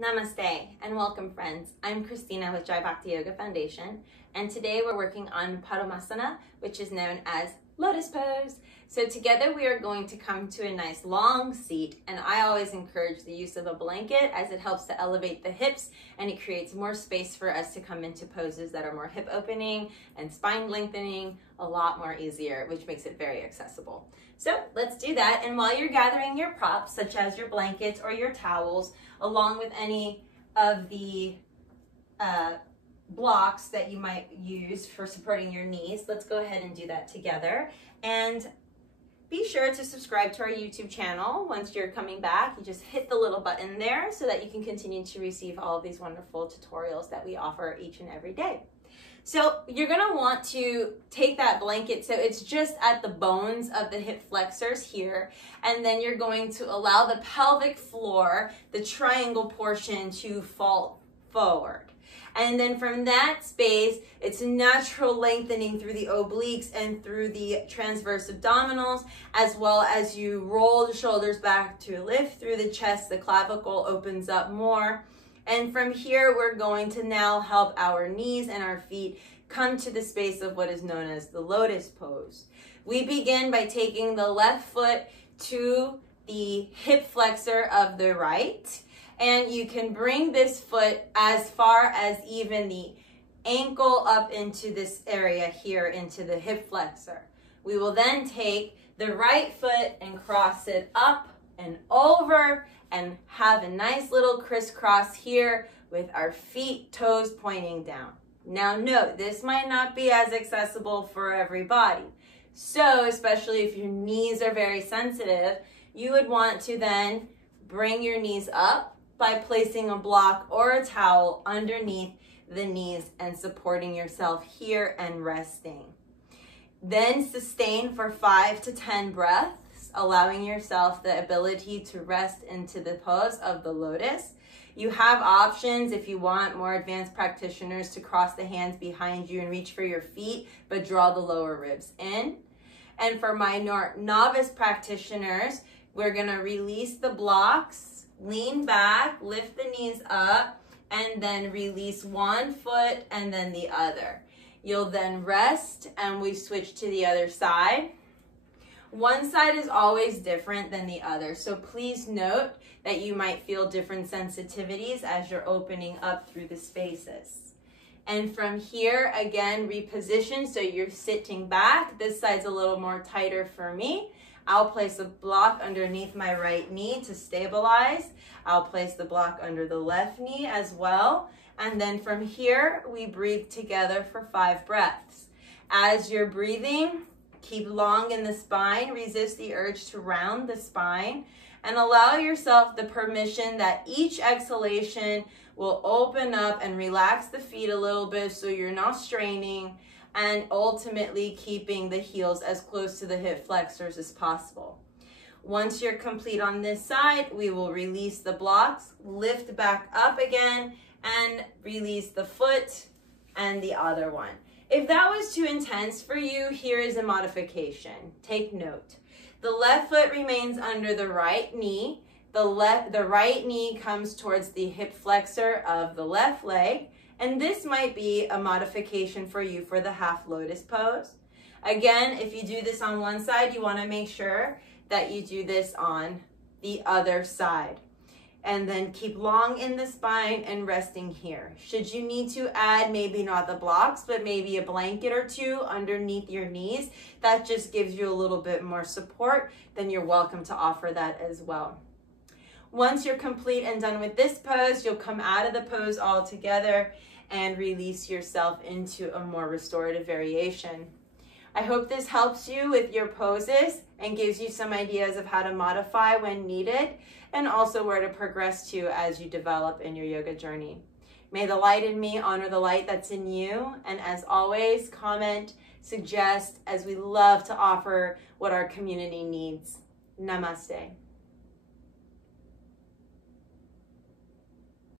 Namaste and welcome, friends. I'm Christina with JBYF Yoga Foundation, and today we're working on Padmasana, which is known as Lotus Pose. So together we are going to come to a nice long seat, and I always encourage the use of a blanket as it helps to elevate the hips and it creates more space for us to come into poses that are more hip opening and spine lengthening a lot more easier, which makes it very accessible. So let's do that. And while you're gathering your props, such as your blankets or your towels, along with any of the blocks that you might use for supporting your knees, let's go ahead and do that together. And be sure to subscribe to our YouTube channel. Once you're coming back, you just hit the little button there so that you can continue to receive all of these wonderful tutorials that we offer each and every day. So you're gonna want to take that blanket, so it's just at the bones of the hip flexors here, and then you're going to allow the pelvic floor, the triangle portion, to fall forward. And then from that space, it's a natural lengthening through the obliques and through the transverse abdominals, as well as you roll the shoulders back to lift through the chest, the clavicle opens up more. And from here, we're going to now help our knees and our feet come to the space of what is known as the lotus pose. We begin by taking the left foot to the hip flexor of the right, and you can bring this foot as far as even the ankle up into this area here, into the hip flexor. We will then take the right foot and cross it up and over and have a nice little crisscross here with our feet, toes pointing down. Now note, this might not be as accessible for everybody. So, especially if your knees are very sensitive, you would want to then bring your knees up by placing a block or a towel underneath the knees and supporting yourself here and resting. Then sustain for 5 to 10 breaths, allowing yourself the ability to rest into the pose of the lotus. You have options if you want more advanced practitioners to cross the hands behind you and reach for your feet, but draw the lower ribs in. And for my novice practitioners, we're gonna release the blocks, lean back, lift the knees up, and then release one foot and then the other. You'll then rest and we switch to the other side. One side is always different than the other, so please note that you might feel different sensitivities as you're opening up through the spaces. And from here, again, reposition, so you're sitting back. This side's a little more tighter for me. I'll place a block underneath my right knee to stabilize. I'll place the block under the left knee as well. And then from here, we breathe together for 5 breaths. As you're breathing, keep long in the spine, resist the urge to round the spine, and allow yourself the permission that each exhalation will open up and relax the feet a little bit so you're not straining, and ultimately keeping the heels as close to the hip flexors as possible. Once you're complete on this side, we will release the blocks, lift back up again, and release the foot and the other one. If that was too intense for you, here is a modification. Take note. The left foot remains under the right knee. The right knee comes towards the hip flexor of the left leg. And this might be a modification for you for the half lotus pose. Again, if you do this on one side, you want to make sure that you do this on the other side. And then keep long in the spine and resting here. Should you need to add maybe not the blocks, but maybe a blanket or two underneath your knees, that just gives you a little bit more support, then you're welcome to offer that as well. Once you're complete and done with this pose, you'll come out of the pose all together and release yourself into a more restorative variation. I hope this helps you with your poses and gives you some ideas of how to modify when needed, and also where to progress to as you develop in your yoga journey. May the light in me honor the light that's in you, and as always, comment, suggest, as we love to offer what our community needs. Namaste.